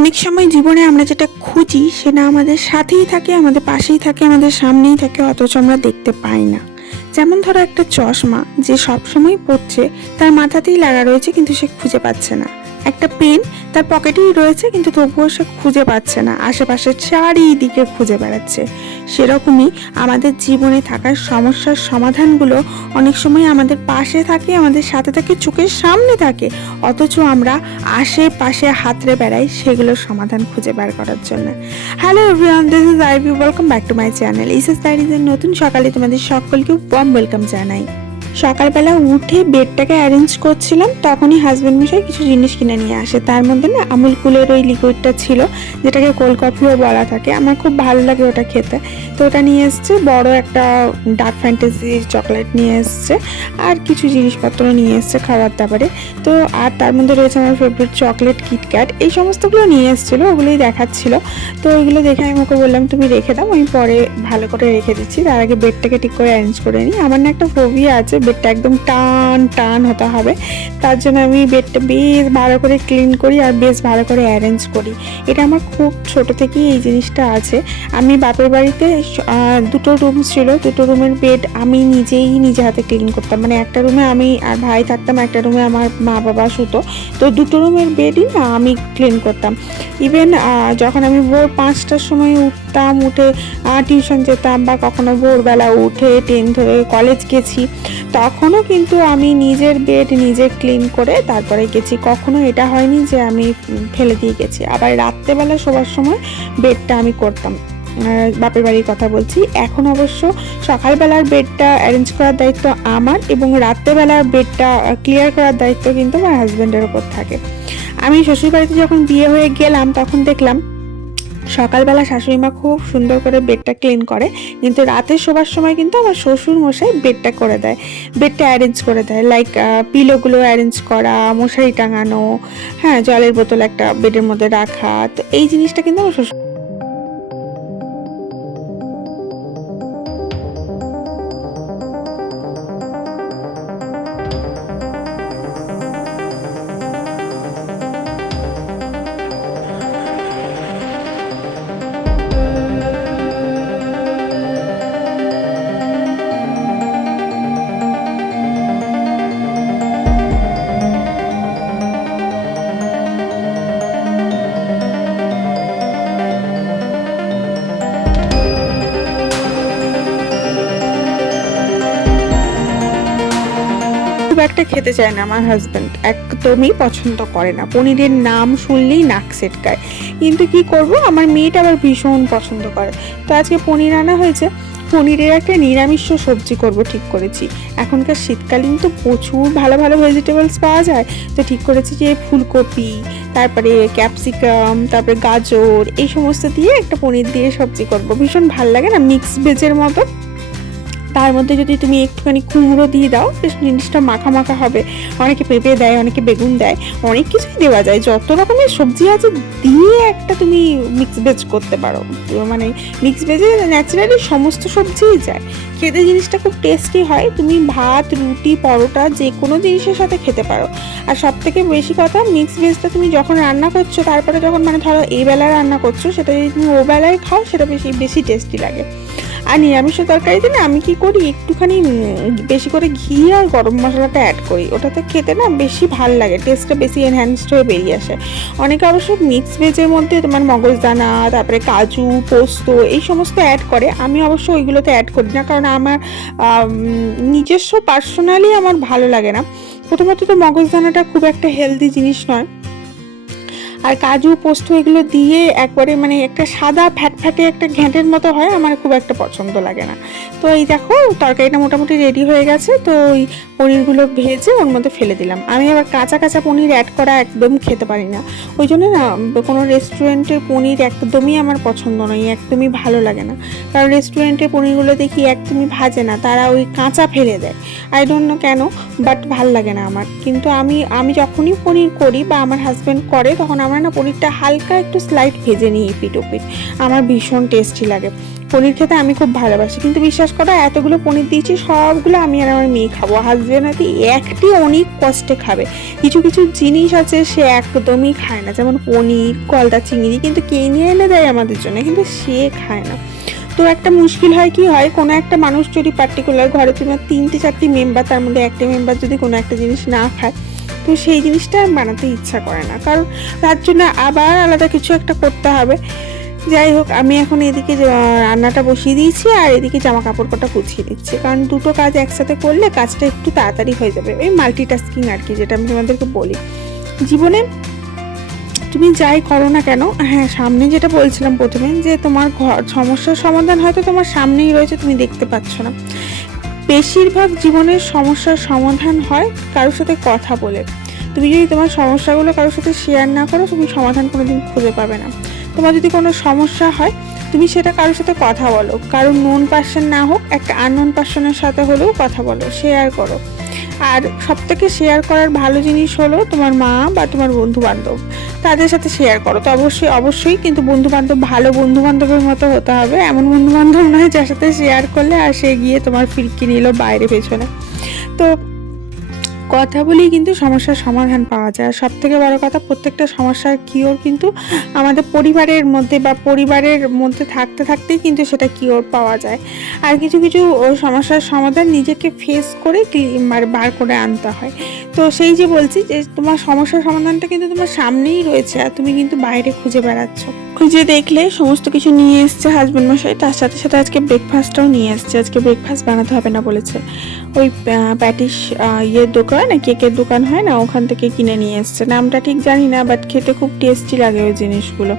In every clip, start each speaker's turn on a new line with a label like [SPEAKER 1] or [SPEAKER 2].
[SPEAKER 1] অনেক সময় জীবনে আমরা যেটা খুঁজি, সেটা আমাদের সাথেই থাকে, আমাদের পাশেই থাকে, আমাদের সামনেই থাকে, অথচ আমরা দেখতে পাই না। যেমন ধরো একটা চশমা, যে সবসময় পড়ছে তার মাথাতেই লাগা রয়েছে, কিন্তু সে খুঁজে পাচ্ছে না। একটা পেন তার পকেটেই রয়েছে, কিন্তু তবুও সে খুঁজে পাচ্ছে না। আশেপাশে চারিদিকে খুঁজে বেড়াচ্ছে। সেরকমই আমাদের জীবনে থাকার সমস্যার সমাধানগুলো অনেক সময় আমাদের পাশে থাকে, আমাদের সাথে থাকে, চোখের সামনে থাকে। অথচ আমরা আশেপাশে হাতরে বেড়াই সেগুলোর সমাধান খুঁজে বের করার জন্য। Hello everyone this is Ivy welcome back to my channel ইসেস ডায়েরিজের নতুন সকালে তোমাদের সকলকে ওয়ার্ম ওয়েলকাম জানাই। সকালবেলা উঠে বেডটাকে অ্যারেঞ্জ করছিলাম, তখনই হাজব্যান্ড মশাই কিছু জিনিস কিনে নিয়ে আসে। তার মধ্যে না আমুল কুলের ওই লিকুইডটা ছিল, যেটাকে কোল্ড কফিও বলা থাকে। আমার খুব ভালো লাগে ওটা খেতে। তো ওটা নিয়ে এসছে, বড় একটা ডার্ক ফ্যান্টাসি চকলেট নিয়ে এসছে, আর কিছু জিনিসপত্র নিয়ে এসছে খাবার দাবারে। তো আর তার মধ্যে রয়েছে আমার ফেভারিট চকলেট কিটক্যাট এই সমস্তগুলো নিয়ে এসেছিল, ওগুলোই দেখাচ্ছিলো। তো ওইগুলো দেখে আমি ওকে বললাম, তুমি রেখে দাও, আমি পরে ভালো করে রেখে দিচ্ছি। তার আগে বেডটাকে ঠিক করে অ্যারেঞ্জ করে নিই। আমার না একটা ফোবিয়া আছে বেডটা একদম টান টান হতে হবে। তার জন্য আমি বেডটা বেশ ভালো করে ক্লিন করি আর বেশ ভালো করে অ্যারেঞ্জ করি। এটা আমার খুব ছোট থেকেই এই জিনিসটা আছে। আমি বাপের বাড়িতে দুটো রুম ছিল। দুটো রুমের বেড আমি নিজেই নিজে হাতে ক্লিন করতাম। মানে একটা রুমে আমি আর ভাই থাকতাম, একটা রুমে আমার মা বাবা শুতো। তো দুটো রুমের বেডই না আমি ক্লিন করতাম। ইভেন যখন আমি ভোর পাঁচটার সময় উঠতাম উঠে টিউশন যেতাম বা কখনো ভোরবেলা উঠে ট্রেন ধরে কলেজ গেছি। তখনও কিন্তু আমি নিজের বেড নিজে ক্লিন করে তারপরে গেছি। কখনো এটা হয়নি যে আমি ফেলে দিয়ে গেছি। আবার রাত্রেবেলা শোবার সময় বেডটা আমি করতাম। বাপের বাড়ির কথা বলছি। এখন অবশ্য সকালবেলার বেডটা অ্যারেঞ্জ করার দায়িত্ব আমার এবং রাত্রেবেলার বেডটা ক্লিয়ার করার দায়িত্ব কিন্তু আমার হাজব্যান্ডের ওপর থাকে। আমি শ্বশুরবাড়িতে যখন বিয়ে হয়ে গেলাম, তখন দেখলাম সকালবেলা শাশুড়ি মা খুব সুন্দর করে বেডটা ক্লিন করে, কিন্তু রাতে শোবার সময় কিন্তু আমার শ্বশুর মশাই বেডটা করে দেয়, বেডটা অ্যারেঞ্জ করে দেয়। লাইক পিলোগুলো অ্যারেঞ্জ করা, মশারি টাঙানো হ্যাঁ জলের বোতল একটা বেডের মধ্যে রাখা। তো এই জিনিসটা কিন্তু আমার শ্বশুর খুব একটা খেতে চায় না আমার হাজব্যান্ড একদমই পছন্দ করে না। পনিরের নাম শুনলেই নাক সেটকায় কিন্তু কি করব? আমার মেয়েটা আবার ভীষণ পছন্দ করে। তো আজকে পনির আনা হয়েছে। পনিরের একটা নিরামিষ সবজি করব ঠিক করেছি। এখনকার শীতকালীন তো প্রচুর ভালো ভালো ভেজিটেবলস পাওয়া যায়। তো ঠিক করেছি যে ফুলকপি, তারপরে ক্যাপসিকাম তারপরে গাজর, এই সমস্ত দিয়ে একটা পনির দিয়ে সবজি করব। ভীষণ ভালো লাগে না? মিক্স ভেজের মতো। তার মধ্যে যদি তুমি একটুখানি কুমড়ো দিয়ে দাও জিনিসটা মাখা মাখা হবে। অনেকে পেঁপে দেয়, অনেকে বেগুন দেয়, অনেক কিছুই দেওয়া যায়। যত রকমের সবজি আছে, দিয়ে একটা তুমি মিক্স ভেজ করতে পারো। মানে মিক্স ভেজে ন্যাচারালি সমস্ত সবজিই যায়। খেতে জিনিসটা খুব টেস্টি হয়, তুমি ভাত, রুটি, পরোটা যে কোনো জিনিসের সাথে খেতে পারো। আর সব থেকে বেশি কথা মিক্স ভেজটা তুমি যখন রান্না করছ, তারপরে যখন মানে ধরো এই বেলায় রান্না করছ, সেটা যদি তুমি ও বেলায় খাও, সেটা বেশি বেশি টেস্টি লাগে। আর নিরামিষ তরকারিতে না আমি কি করি, একটুখানি বেশি করে ঘি আর গরম মশলাটা অ্যাড করি। ওটাতে খেতে না বেশি ভালো লাগে টেস্টটা বেশি এনহ্যান্সড হয়ে বেরিয়ে আসে। অনেকে অবশ্য মিক্স ভেজের মধ্যে তোমার মগজদানা তারপরে কাজু, পোস্ত এই সমস্ত অ্যাড করে। আমি অবশ্য ওইগুলোতে অ্যাড করি না কারণ আমার নিজস্ব পার্সোনালি আমার ভালো লাগে না। প্রথমত তো মগজদানাটা খুব একটা হেলদি জিনিস নয়। আর কাজু, পোস্ত এগুলো দিয়ে একবারে মানে একটা সাদা ফ্যাট ফ্যাটে একটা ঘ্যাঁটের মতো হয়, আমার খুব একটা পছন্দ লাগে না। তো এই দেখো, তরকারিটা মোটামুটি রেডি হয়ে গেছে, তো ওই পনিরগুলো ভেজে ওর মধ্যে ফেলে দিলাম। আমি আবার কাঁচা কাঁচা পনির অ্যাড করা একদম খেতে পারি না। ওই জন্য না, কোনো রেস্টুরেন্টের পনির একদমই আমার পছন্দ নয়, একদমই ভালো লাগে না। কারণ রেস্টুরেন্টের পনিরগুলো দেখি একদমই ভাজে না, তারা ওই কাঁচা ফেলে দেয়। আই ডোন্ট নো কেন বাট ভালো লাগে না আমার। কিন্তু আমি আমি যখনই পনির করি বা আমার হাজব্যান্ড করে, তখন আমার না পনিরটা হালকা একটু স্লাইড ভেজে নিই এপিট ওপিট। আমার ভীষণ টেস্টি লাগে। পনির খেতে আমি খুব ভালোবাসি, কিন্তু বিশ্বাস করো, এতগুলো পনির দিয়েছি, সবগুলো আমি আর আমার মেয়ে খাব। হাজবেন্ড নাকি একটি অনেক কষ্টে খাবে। কিছু কিছু জিনিস আছে সে একদমই খায় না। যেমন পনির কলদা চিংড়ি, কিন্তু কে নিয়ে এনে দেয় আমাদের জন্য? কিন্তু সে খায় না। তো একটা মুশকিল হয় কি হয়, কোনো একটা মানুষ যদি পার্টিকুলার ঘরে তোমার তিনটে, চারটি মেম্বার তার মধ্যে একটা মেম্বার যদি কোনো একটা জিনিস না খায় তো সেই জিনিসটা আর বানাতে ইচ্ছা করে না। কারণ তার জন্য আবার আলাদা কিছু একটা করতে হবে। যাই হোক, আমি এখন এদিকে রান্নাটা বসিয়ে দিয়েছি আর এদিকে জামা কাপড় কটা গুছিয়ে দিচ্ছি কারণ দুটো কাজ একসাথে করলে কাজটা একটু তাড়াতাড়ি হয়ে যাবে। ওই মাল্টিটাস্কিং আর কি, যেটা আমি তোমাদেরকে বলি। জীবনে তুমি যাই করো না কেন হ্যাঁ সামনে যেটা বলছিলাম প্রথমে, যে তোমার ঘর সমস্যার সমাধান হয়তো তোমার সামনেই রয়েছে, তুমি দেখতে পাচ্ছ না। বেশিরভাগ জীবনের সমস্যার সমাধান হয় কারোর সাথে কথা বলে। তুমি যদি তোমার সমস্যাগুলো কারোর সাথে শেয়ার না করো, তুমি সমাধান কোনো দিন খুঁজে পাবে না। তোমার যদি কোনো সমস্যা হয়, তুমি সেটা কারোর সাথে কথা বলো। কারোর নন পার্সন না হোক, একটা আননোন পার্সনের সাথে হলেও কথা বলো শেয়ার করো। আর সবথেকে শেয়ার করার ভালো জিনিস হলো তোমার মা বা তোমার বন্ধু বান্ধব তাদের সাথে শেয়ার করো। তো অবশ্যই অবশ্যই কিন্তু বন্ধু বান্ধব ভালো বন্ধু বান্ধবের মতো হতে হবে। এমন বন্ধু বান্ধব নয় যার সাথে শেয়ার করলে আর সে গিয়ে তোমার ফিরকি নিল বাইরে পেছনে। তো কথা বলেই কিন্তু সমস্যার সমাধান পাওয়া যায়। সব থেকে বড় কথা, প্রত্যেকটা সমস্যার কিওর কিন্তু আমাদের পরিবারের মধ্যে বা পরিবারের মধ্যে থাকতে থাকতেই কিন্তু সেটা কিওর পাওয়া যায়। আর কিছু কিছু সমস্যার সমাধান নিজেকে ফেস করে মানে বার করে আনতে হয়। তো সেই যে বলছি যে তোমার সমস্যার সমাধানটা কিন্তু তোমার সামনেই রয়েছে আর তুমি কিন্তু বাইরে খুঁজে বেড়াচ্ছ। খুঁজে দেখলে সমস্ত কিছু নিয়ে এসছে হাজব্যান্ড মশাই, তার সাথে সাথে আজকে ব্রেকফাস্টটাও নিয়ে এসছে। আজকে ব্রেকফাস্ট বানাতে হবে না বলেছে। ওই প্যাটিস ইয়ের দোকান কেকের দোকান হয় না? ওখান থেকে কিনে নিয়ে এসছে। নামটা ঠিক জানি না বাট খেতে খুব টেস্টি লাগে ওই জিনিসগুলো।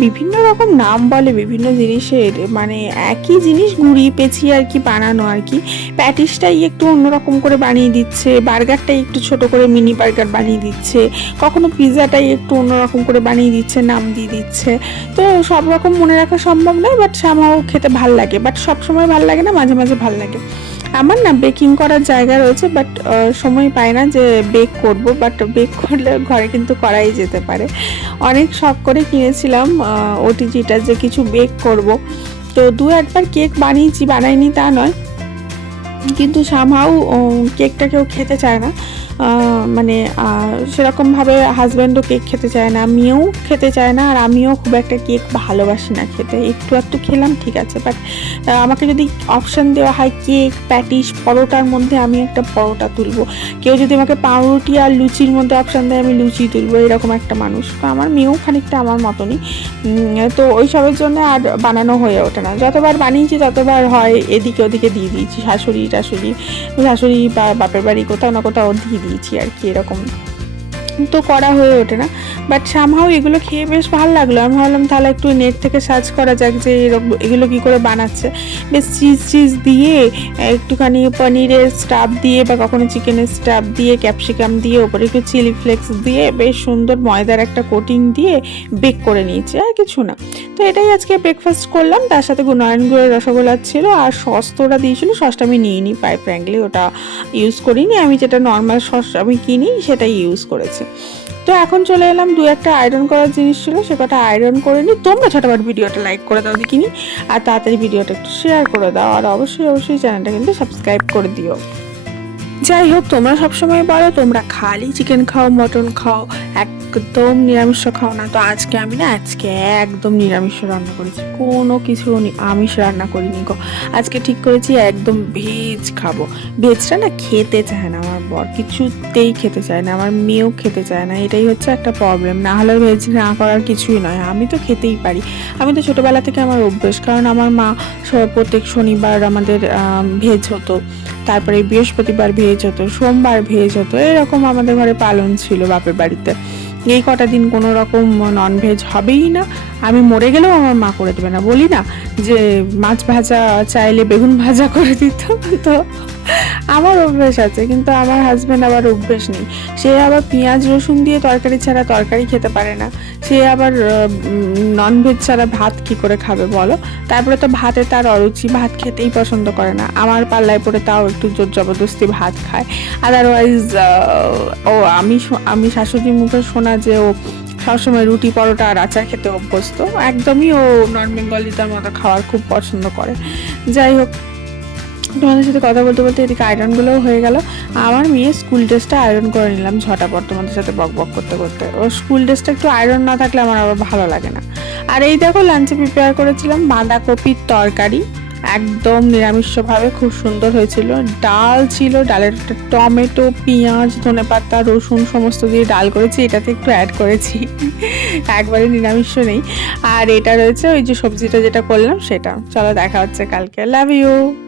[SPEAKER 1] বিভিন্ন রকম নাম বলে বিভিন্ন জিনিসের মানে একই জিনিস ঘুরিয়ে পেঁচিয়ে আর কি বানানো আর কি। প্যাটিসটাই একটু অন্যরকম করে বানিয়ে দিচ্ছে বার্গারটাই একটু ছোট করে মিনি বার্গার বানিয়ে দিচ্ছে, কখনো পিৎজাটাই একটু অন্যরকম করে বানিয়ে দিচ্ছে, নাম দিয়ে দিচ্ছে। তো সব রকম মনে রাখা সম্ভব নয় বাট সামাও খেতে ভালো লাগে। বাট সব সময় ভালো লাগে না, মাঝে মাঝে ভালো লাগে। আমার না বেকিং করার জায়গা রয়েছে বাট সময় পায় না যে বেক করব বাট বেক করলে ঘরে কিন্তু করাই যেতে পারে। অনেক শখ করে কিনেছিলাম ওটিজিটা যে কিছু বেক করব। তো দু একবার কেক বানিয়েছি, বানাইনি তা নয়। কিন্তু সামহাও কেকটা কেউ খেতে চায় না। মানে সেরকমভাবে হাজব্যান্ডও কেক খেতে চায় না, মেয়েও খেতে চায় না, আর আমিও খুব একটা কেক ভালোবাসি না খেতে। একটু একটু খেলাম, ঠিক আছে বাট আমাকে যদি অপশান দেওয়া হয় কেক প্যাটিস পরোটার মধ্যে আমি একটা পরোটা তুলবো। কেউ যদি আমাকে পাউরুটি আর লুচির মধ্যে অপশান দেয়, আমি লুচি তুলবো, এরকম একটা মানুষ। তো আমার মেয়েও খানিকটা আমার মতনই। তো ওই সবের জন্য আর বানানো হয়ে ওঠে না। যতবার বানিয়েছি, ততবার হয় এদিকে ওদিকে দিয়ে দিয়েছি। শাশুড়ি, টাশুড়ি, শাশুড়ি বা বাপের বাড়ি কোথাও না কোথাও দিয়ে দিয়েছি আর কি এরকম তো করা হয়ে ওঠে না। বাট সামহাও এগুলো খেয়ে বেশ ভালো লাগল। আমি ভাবলাম, তাহলে একটু নেট থেকে সার্চ করা যাক যে এরকম এগুলো কী করে বানাচ্ছে। বেশ চিজ চিজ দিয়ে, একটুখানি পনিরের স্টাফ দিয়ে বা কখনো চিকেনের স্টাফ দিয়ে ক্যাপসিকাম দিয়ে, ওপরে একটু চিলি ফ্লেক্স দিয়ে, বেশ সুন্দর ময়দার একটা কোটিং দিয়ে বেক করে নিয়েছি আর কিছু না। তো এটাই আজকে ব্রেকফাস্ট করলাম। তার সাথে নারায়ণগুড়ের রসগোল্লা ছিল আর সস দিয়েছিল। সসটা আমি নিয়ে নিই পাই ফ্র্যাঙ্কলি ওটা ইউজ করিনি। আমি যেটা নর্মাল সস আমি কিনি, সেটাই ইউজ করেছি। তো এখন চলে এলাম, দু একটা আয়রন করার জিনিস ছিল, সে কটা আয়রন করে নিই তোমরা ছোটবার ভিডিওটা লাইক করে দাও, দেখিনি? আর তাড়াতাড়ি ভিডিওটা একটু শেয়ার করে দাও, আর অবশ্যই অবশ্যই চ্যানেলটা কিন্তু সাবস্ক্রাইব করে দিও। যাই হোক, তোমরা সবসময় বলো তোমরা খালি চিকেন খাও মটন খাও একদম নিরামিষ খাও না। তো আজকে আমি না, আজকে একদম নিরামিষ রান্না করেছি। কোনো কিছু আমিষ রান্না করিনি গো। আজকে ঠিক করেছি, একদম ভেজ খাব। ভেজটা না খেতে চায় না আমার বর। কিছুতেই খেতে চায় না, আমার মেয়েও খেতে চায় না। এটাই হচ্ছে একটা প্রবলেম না হলে ভেজ না করার কিছুই নয়। আমি তো খেতেই পারি। আমি তো ছোটোবেলা থেকে আমার অভ্যেস, কারণ আমার মা প্রত্যেক শনিবার আমাদের ভেজ হতো। তারপরে বৃহস্পতিবার ভেজ হতো, সোমবার ভেজ হতো। এরকম আমাদের ঘরে পালন ছিল বাপের বাড়িতে। এই কটা দিন কোনো রকম ননভেজ হবেই না। আমি মরে গেলেও আমার মা করে দেবে না। বলি না যে মাছ ভাজা চাইলে বেগুন ভাজা করে দিত। তো আমার অভ্যেস আছে, কিন্তু আমার হাজব্যান্ড আবার অভ্যেস নেই। সে আবার পেঁয়াজ, রসুন দিয়ে তরকারি ছাড়া তরকারি খেতে পারে না। সে আবার ননভেজ ছাড়া ভাত কি করে খাবে বলো? তারপরে তো ভাতে তার অরুচি, ভাত খেতেই পছন্দ করে না। আমার পাল্লায় পড়ে তাও একটু জোর জবরদস্তি ভাত খায়। আদারওয়াইজ ও, আমি আমি শাশুড়ির মুখে শোনা যে ও সবসময় রুটি পরোটা আর আচার খেতে অভ্যস্ত, একদমই ও নন বেঙ্গলিটার মতো খাওয়ার খুব পছন্দ করে। যাই হোক তোমাদের সাথে কথা বলতে বলতে এদিকে আয়রনগুলোও হয়ে গেল। আমার মেয়ে স্কুল ড্রেসটা আয়রন করে নিলাম ঝটাপট তোমাদের সাথে বক বক করতে করতে। ও স্কুল ড্রেসটা একটু আয়রন না থাকলে আমার আবার ভালো লাগে না। আর এই দেখো লাঞ্চে প্রিপেয়ার করেছিলাম বাঁধাকপির তরকারি। একদম নিরামিষভাবে খুব সুন্দর হয়েছিল। ডাল ছিল, ডালের টমেটো, পেঁয়াজ ধনেপাতা রসুন সমস্ত দিয়ে ডাল করেছি। এটাতে একটু অ্যাড করেছি। একবারে নিরামিষ নেই। আর এটা রয়েছে ওই যে সবজিটা যেটা করলাম সেটা। চলো দেখা হচ্ছে কালকে। Love you